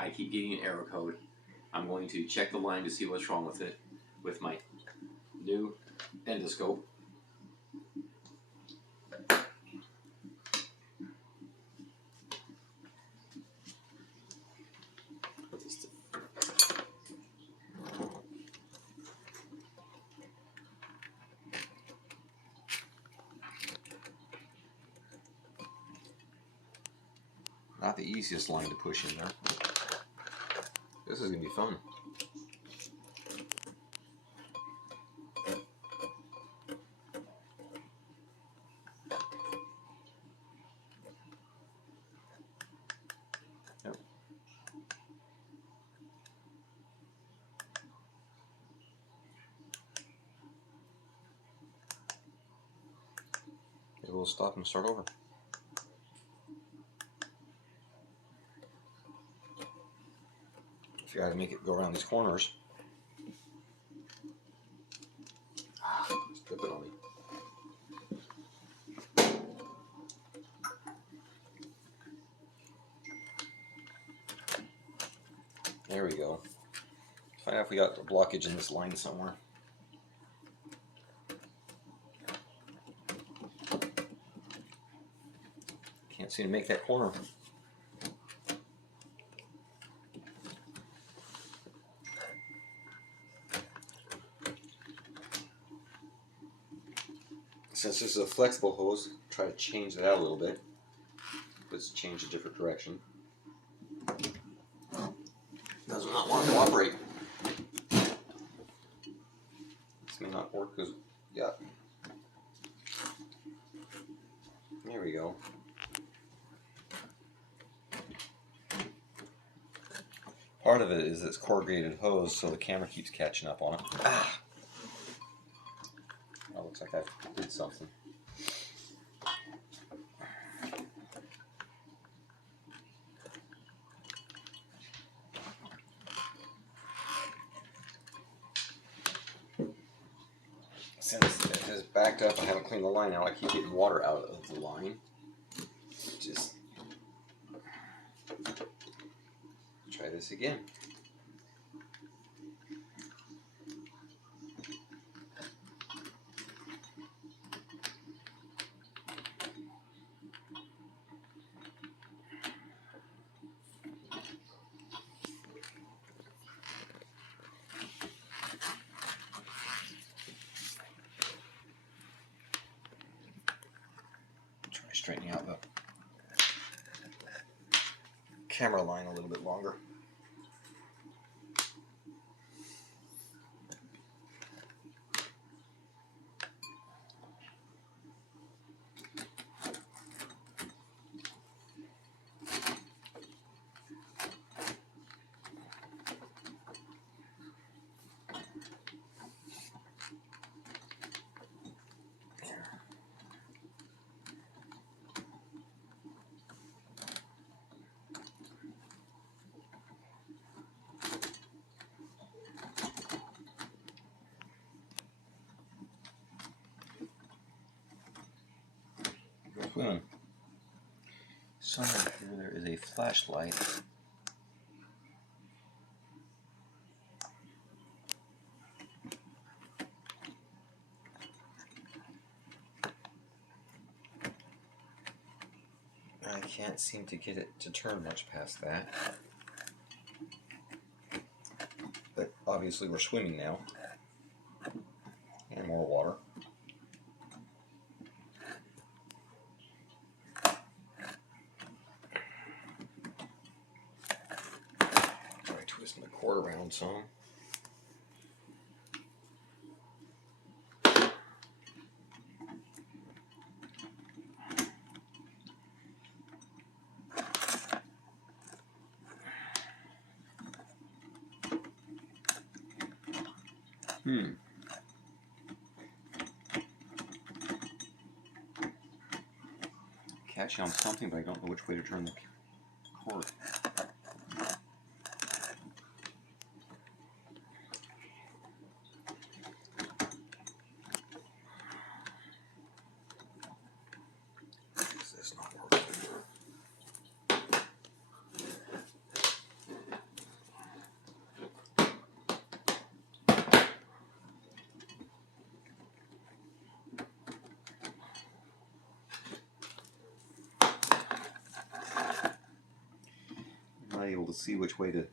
I keep getting an error code. I'm going to check the line to see what's wrong with it with my new endoscope. Not the easiest line to push in there. This is going to be fun. Yep. Maybe we'll stop and start over. Figure out how to make it go around these corners. Just flip it on me. There we go. Find out if we got a blockage in this line somewhere. Can't seem to make that corner. Since this is a flexible hose, try to change that out a little bit. Let's change a different direction. Does not want to cooperate. This may not work because, yeah. There we go. Part of it is this corrugated hose, so the camera keeps catching up on it. Ah! Oh, looks like I did something. Since it has backed up, I haven't cleaned the line out. I keep getting water out of the line. Just try this again. Straightening out the camera line a little bit longer. Somewhere here there is a flashlight. I can't seem to get it to turn much past that. But obviously we're swimming now. And more water. Try twisting the cord around some. Catching on something, but I don't know which way to turn the cord. Is this not working? not able to see which way to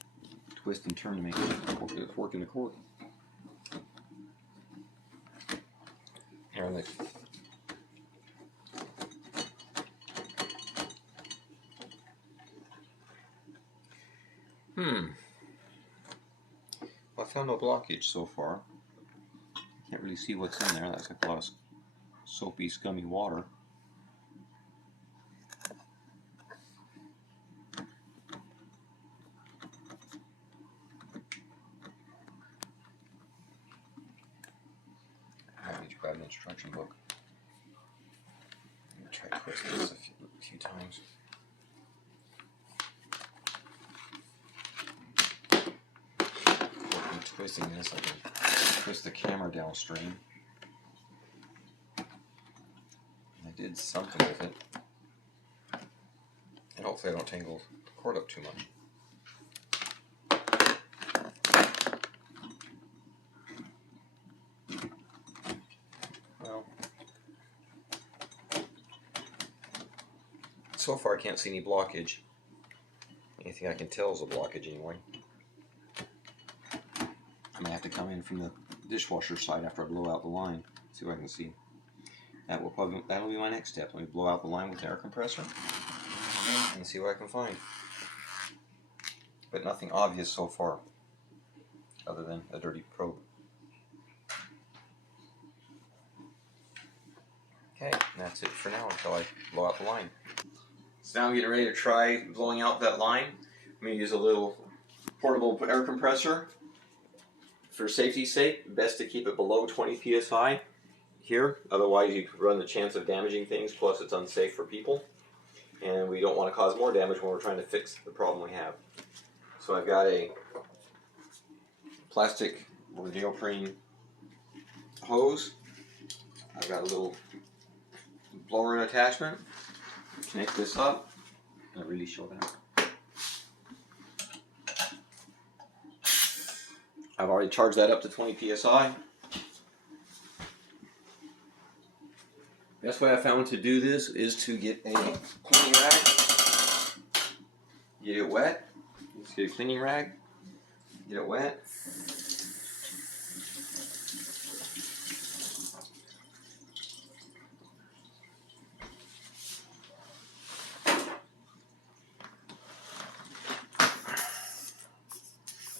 twist and turn to make it work in the cork. Here, look. Well, I found no blockage so far. Can't really see what's in there. That's like a lot of soapy, scummy water. I need to grab an instruction book. I'm going to try twisting this a few times. Twisting this, I can twist the camera downstream. I did something with it. And hopefully I don't tangle the cord up too much. Well, so far I can't see any blockage. Anything I can tell is a blockage anyway. I may have to come in from the dishwasher side after I blow out the line, see what I can see. That'll be my next step. Let me blow out the line with the air compressor and see what I can find. But nothing obvious so far, other than a dirty probe. Okay, and that's it for now until I blow out the line. So now I'm getting ready to try blowing out that line. I'm going to use a little portable air compressor. For safety's sake, best to keep it below 20 psi here, otherwise you could run the chance of damaging things, plus it's unsafe for people. And we don't want to cause more damage when we're trying to fix the problem we have. So I've got a plastic or neoprene hose. I've got a little blower attachment. Connect this up. I really show that. I've already charged that up to 20 psi. Best way I found to do this is to get a cleaning rag. Get it wet. Let's get a cleaning rag. Get it wet.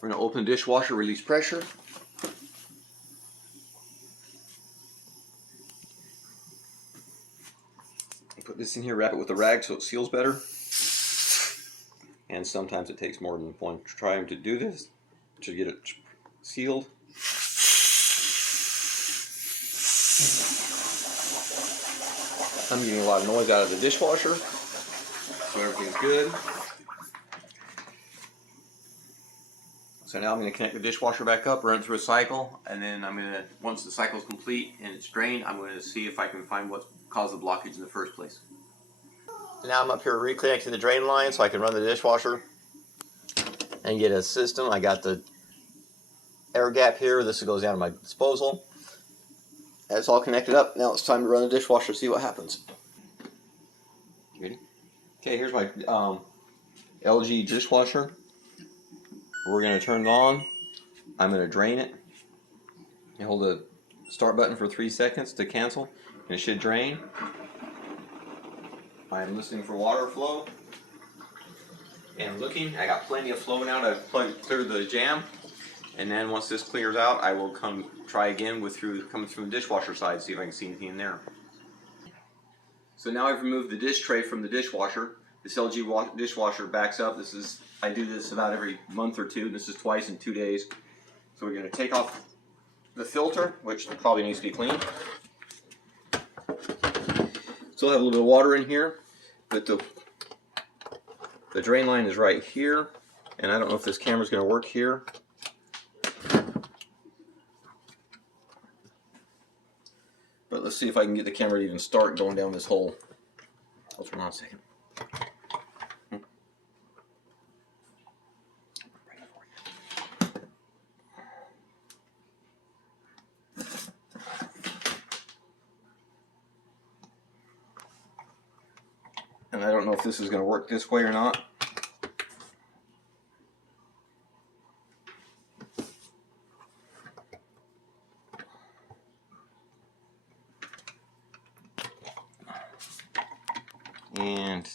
We're going to open the dishwasher, release pressure. Put this in here, wrap it with a rag so it seals better. And sometimes it takes more than one try to do this, to get it sealed. I'm getting a lot of noise out of the dishwasher, so everything's good. So now I'm going to connect the dishwasher back up, run it through a cycle, and then I'm going to, once the cycle is complete and it's drained, I'm going to see if I can find what caused the blockage in the first place. Now I'm up here reconnecting the drain line so I can run the dishwasher and get a system. I got the air gap here. This goes down to my disposal. That's all connected up. Now it's time to run the dishwasher, see what happens. Ready? Okay, here's my LG dishwasher. We're going to turn it on. I'm going to drain it. You hold the start button for 3 seconds to cancel. It should drain. I'm listening for water flow. And looking. I got plenty of flow now to clear the jam. And then once this clears out, I will try again coming from the dishwasher side, see if I can see anything in there. So now I've removed the dish tray from the dishwasher. This LG dishwasher backs up. I do this about every month or two. This is twice in 2 days. So we're going to take off the filter, which probably needs to be cleaned. Still have a little bit of water in here, but the drain line is right here, and I don't know if this camera is going to work here. But let's see if I can get the camera to even start going down this hole. I'll turn on a second. And I don't know if this is going to work this way or not. And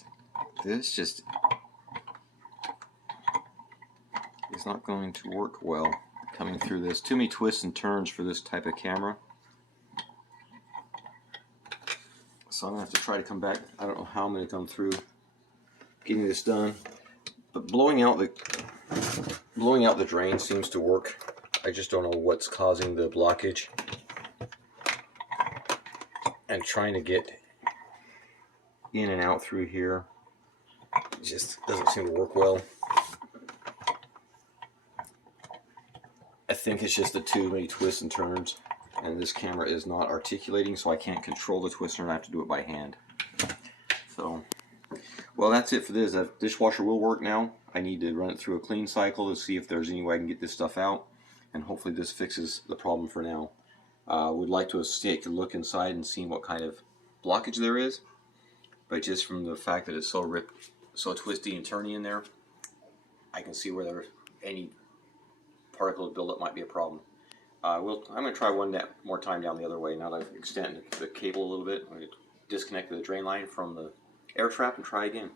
this just is not going to work well coming through this. Too many twists and turns for this type of camera. So I'm going to have to try to come back. I don't know how I'm going to come through getting this done. But blowing out the drain seems to work. I just don't know what's causing the blockage. And trying to get in and out through here, it just doesn't seem to work well. I think it's just the too many twists and turns, and this camera is not articulating, so I can't control the twister and I have to do it by hand. So, well, that's it for this. The dishwasher will work now. I need to run it through a clean cycle to see if there's any way I can get this stuff out, and hopefully this fixes the problem for now. Would like to take a look inside and see what kind of blockage there is, but just from the fact that it's so twisty and turny in there, I can see where there's any particle buildup might be a problem. I'm going to try one more time down the other way now that I've extended the cable a little bit. I'm going to disconnect the drain line from the air trap and try again.